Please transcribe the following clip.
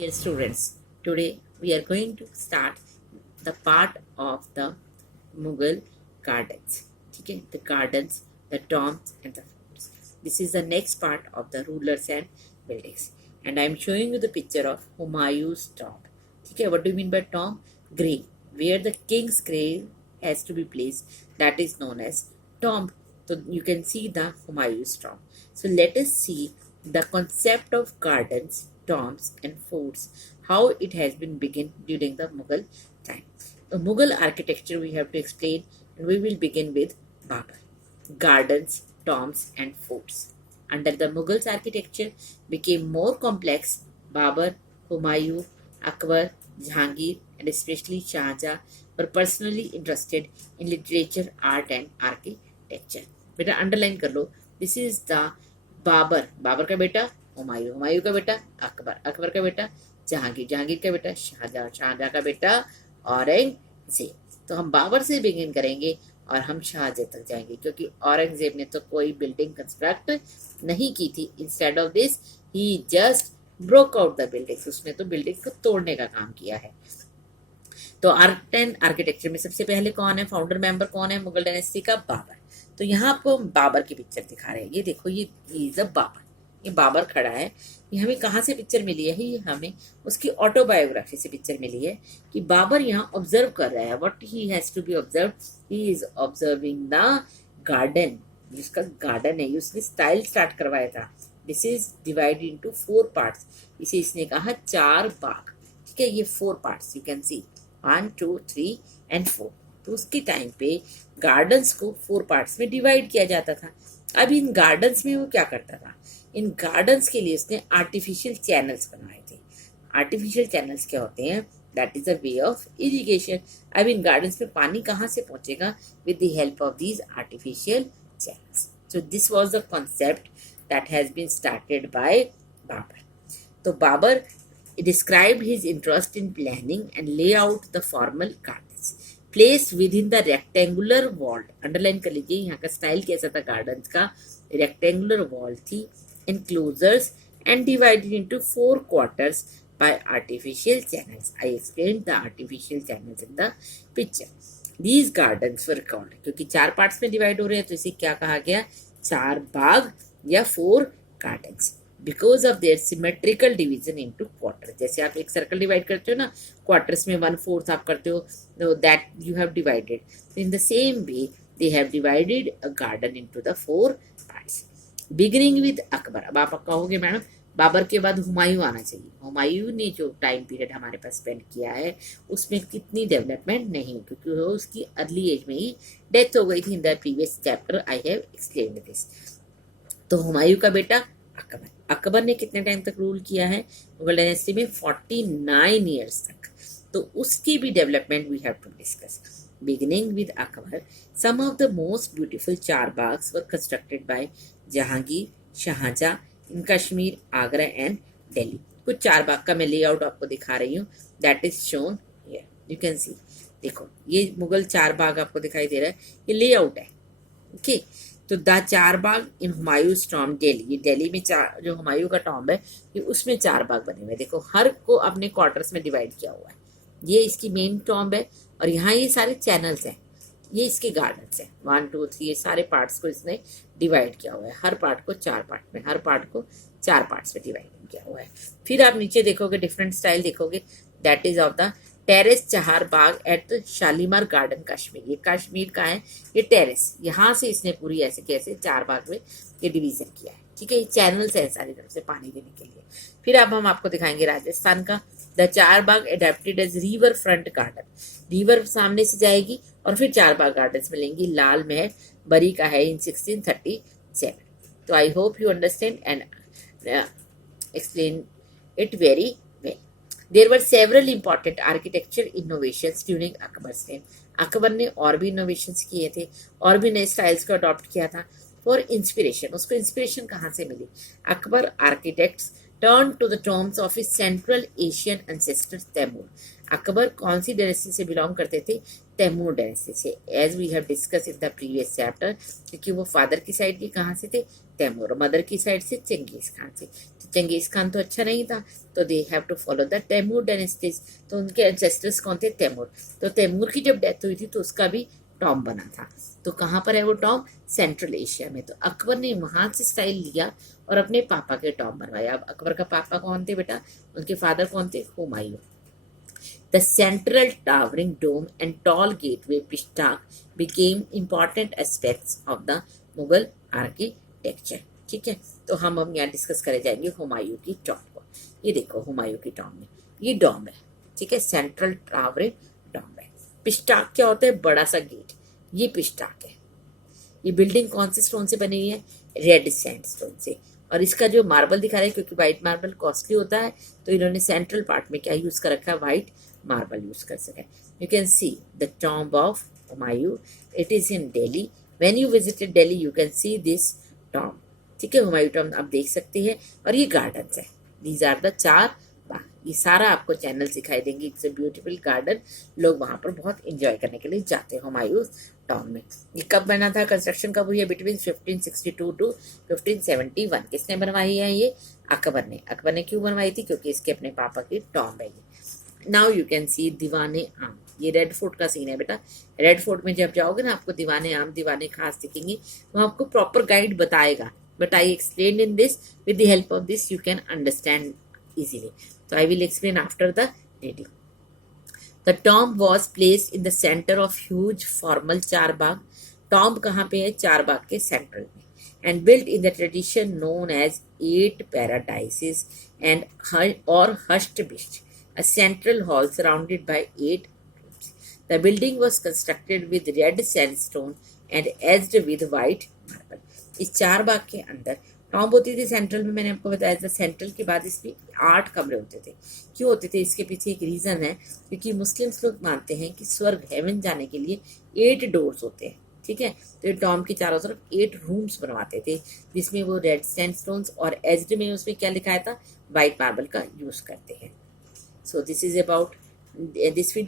Dear students, today we are going to start the part of the Mughal gardens. Okay, the gardens, the tombs, and the forts. This is the next part of the rulers and buildings. And I am showing you the picture of Humayun's tomb. Okay, what do you mean by tomb? Grave, where the king's grave has to be placed. That is known as tomb. So you can see the Humayun's tomb. So let us see the concept of gardens, tombs, and forts, how it has been begun during the Mughal time. The Mughal architecture we have to explain, and we will begin with Babur. Gardens, tombs, and forts. Under the Mughals, architecture became more complex. Babur, Humayun, Akbar, Jahangir, and especially Shah Jahan were personally interested in literature, art, and architecture. बेटा underline कर लो. This is the Babur. Babur का बेटा हुमायूं. हुमायूं का बेटा अकबर. अकबर का बेटा जहांगीर. जहांगीर का बेटा शाहजहां. शाहजहां का बेटा औरंगजेब. तो हम बाबर से बिगिन करेंगे और हम शाहजहां तक जाएंगे, क्योंकि औरंगजेब ने तो कोई बिल्डिंग कंस्ट्रक्ट नहीं की थी. Instead of this he just broke out the buildings. उसने तो बिल्डिंग को तोड़ने का काम किया है. तो आर्ट एंड आर्किटेक्चर में सबसे पहले कौन है, फाउंडर मेंबर कौन है मुगल डायनेस्टी का? बाबर. तो यहाँ आपको बाबर की पिक्चर दिखा रहे हैं. ये देखो, ये इज अ बाबर. ये बाबर खड़ा है. ये हमें कहाँ से पिक्चर मिली है? ये हमें उसकी ऑटोबायोग्राफी से पिक्चर मिली है कि बाबर यहाँ ऑब्जर्व कर रहा है. What he has to be observe? He is observing the garden. जिसका गार्डन है, उसने स्टाइल स्टार्ट करवाया था. This is divided into 4 parts. इसे इसने कहा 4 बाग. ठीक है, ये 4 parts you can see 1, 2, 3 and 4. तो उसके टाइम पे गार्डन्स को 4 पार्ट्स में डिवाइड किया जाता था. अब इन गार्डन्स में वो क्या करता था? इन गार्डन्स के लिए उसने आर्टिफिशियल चैनल्स बनवाए थे. आर्टिफिशियल चैनल्स क्या होते हैं? That is a way of irrigation. अब इन गार्डन्स में पानी कहाँ से पहुंचेगा? With the help of these artificial channels. So this was the concept that has been started by Babur. तो Babur described his interest in planning and lay out the formal gardens placed within the rectangular wall. Underline कर लीजिए, यहाँ का style कैसा था gardens का? Rectangular wall थी, enclosures and divided into 4 quarters by artificial channels. I explained the artificial channels in the picture. These gardens were called, क्योंकि 4 parts में डिवाइड हो रहे हैं तो इसे क्या कहा गया? 4 बाग या 4 gardens. Because of their symmetrical division into quarter. जैसे आप एक सर्कल डिवाइड करते हो ना, क्वार्टर्स में 1/4 आप करते हो, that you have divided. In the same way they have divided a garden into the 4 parts. Beginning with Akbar. अब आप कहोगे मैडम बाबर के बाद हुमायूं आना चाहिए. हुमायूं ने जो टाइम पीरियड हमारे पास स्पेंड किया है उसमें कितनी डेवलपमेंट नहीं, क्योंकि वो उसकी अर्ली एज में ही डेथ हो गई थी. इन the previous chapter I have explained this. तो हुमायूं का बेटा अकबर. अकबर ने कितने टाइम तक रूल किया है मुगल डायनेस्टी में? 49 ईयर्स तक. तो उसकी भी development we have to discuss. Beginning with Akbar, some of the most beautiful charbaghs were constructed by Jahangir, Shahjahan in Kashmir, Agra and Delhi. कुछ चारबाग का मैं लेआउट आपको दिखा रही हूँ. That is shown here. You can see. देखो, ये मुगल चारबाग आपको दिखाई दे रहा है. ये लेआउट है. ओके. तो the Charbagh in Humayun's tomb Delhi. ये दिल्ली में जो हुमायूं का टॉम्ब है, ये उसमें 4 बाग बने हुए हैं. देखो, हर को अपने क्वार्टर्स में डिवाइड किया हुआ है. ये इसकी मेन टॉम्ब है और यहाँ ये सारे चैनल्स हैं. ये इसके गार्डन्स हैं. 1, 2, 3 ये सारे पार्ट्स को इसने डिवाइड किया हुआ है. हर पार्ट को 4 पार्ट में, हर पार्ट को 4 पार्ट्स में डिवाइड किया हुआ है. फिर आप नीचे देखोगे, डिफरेंट स्टाइल देखोगे. That is of the terrace Chahar Bagh at Shalimar garden Kashmir. ये कश्मीर का है. ये टेरेस, यहाँ से इसने पूरी ऐसे कैसे 4 बाग में ये डिवीजन किया है. ठीक है, ये चैनल्स है सारी तरफ से पानी देने के लिए. फिर अब हम आपको दिखाएंगे राजस्थान का. The 4 bagh adapted as river front garden. River सामने से जाएगी और फिर 4 बाग गार्डन मिलेंगी. लाल महल बरी का है इन 1637. तो I hope you understand and explain it very well. There were several important architecture innovations during Akbar's time. Akbar ने और भी इनोवेशंस किए थे और भी नए स्टाइल्स को अडॉप्ट किया था. फॉर इंस्पिरेशन, उसको इंस्पिरेशन कहाँ से मिली? Akbar architects turned to the tombs of his Central Asian ancestor Temur. Akbar कौन सी डायनेस्टी से बिलोंग करते थे? तैमूर डायनेस्टी से, as we have discuss in the previous chapter, क्योंकि वो फादर की साइड के कहाँ से थे? तैमूर, और मदर की साइड से चंगेज खान से। तो चंगेज खान तो अच्छा नहीं था, तो they have to follow the Taimur dynasties. तो उनके एंसेस्टर्स कौन थे? तैमूर। तो तैमूर की जब डेथ हुई थी तो उसका भी टॉम बना था। तो कहाँ पर है वो टॉम? सेंट्रल एशिया में। तो अकबर ने वहां से स्टाइल लिया और अपने पापा के टॉम बनवाया। अब अकबर का पापा कौन थे बेटा? उनके फादर कौन थे? Humayun. The central towering dome and tall gateway Pishtak became important aspects of the Mughal architecture. ठीक है, तो हम यहाँ डिस्कस करे जाएंगे हुमायूं की टॉम को। ये देखो हुमायूं की टॉम में ये डॉम है, ठीक है, सेंट्रल टावरिंग डॉम है। पिस्टाक क्या होता है? बड़ा सा गेट, ये पिस्टाक है। ये बिल्डिंग कौन से स्टोन से बनी हुई है? रेड सैंडस्टोन से। और इसका जो मार्बल दिखा रहा है, क्योंकि व्हाइट मार्बल कॉस्टली होता है, तो इन्होंने सेंट्रल पार्ट में क्या यूज कर रखा है? व्हाइट मार्बल यूज कर सके। You can see the tomb of Humayun, it is in Delhi. When you visited Delhi you can see this tomb, ठीक है, हुमायूं टॉम्ब आप देख सकते हैं। और ये गार्डन है, दीज आर द 4 बाग। ये सारा आपको चैनल सिखाई देंगे। इट्स अ ब्यूटीफुल गार्डन, लोग वहां पर बहुत इंजॉय करने के लिए जाते हैं हुमायूं टॉम्ब में। ये कब बना था? कंस्ट्रक्शन कब हुई है? Between 1562 to 1571। किसने बनवाई है ये? अकबर ने। अकबर ने क्यों बनवाई थी? क्योंकि इसके अपने पापा की टॉम्ब है ये। नाउ यू कैन सी दीवाने आम। ये रेड फोर्ट का सीन है बेटा। रेड फोर्ट में जब जाओगे ना, आपको दीवाने आम, दीवाने खास दिखेंगे, वो आपको प्रॉपर गाइड बताएगा। But I explain in this, with the help of this you can understand easily. So I will explain after the reading. The tomb was placed in the center of huge formal charbagh. Tomb कहाँ पे है? चारबाग के central में, and built in the tradition known as 8 paradises and or hushed beast, a central hall surrounded by 8 rooms. The building was constructed with red sandstone and edged with white marble. इस चारबाग के अंदर tomb होती थी central में। मैंने आपको बताया था सेंट्रल के बाद इसमें 8 कमरे होते थे। क्यों होते थे? इसके पीछे एक रीजन है, क्योंकि मुस्लिम्स लोग मानते हैं कि स्वर्ग हेवन जाने के लिए 8 डोर्स होते हैं, ठीक है। तो ये टॉम्ब के चारों तरफ 8 रूम्स बनवाते थे, जिसमें वो रेड सैंडस्टोन्स और एज्ड में उसमें क्या लिखा था? व्हाइट मार्बल का यूज करते हैं। So this is about this video.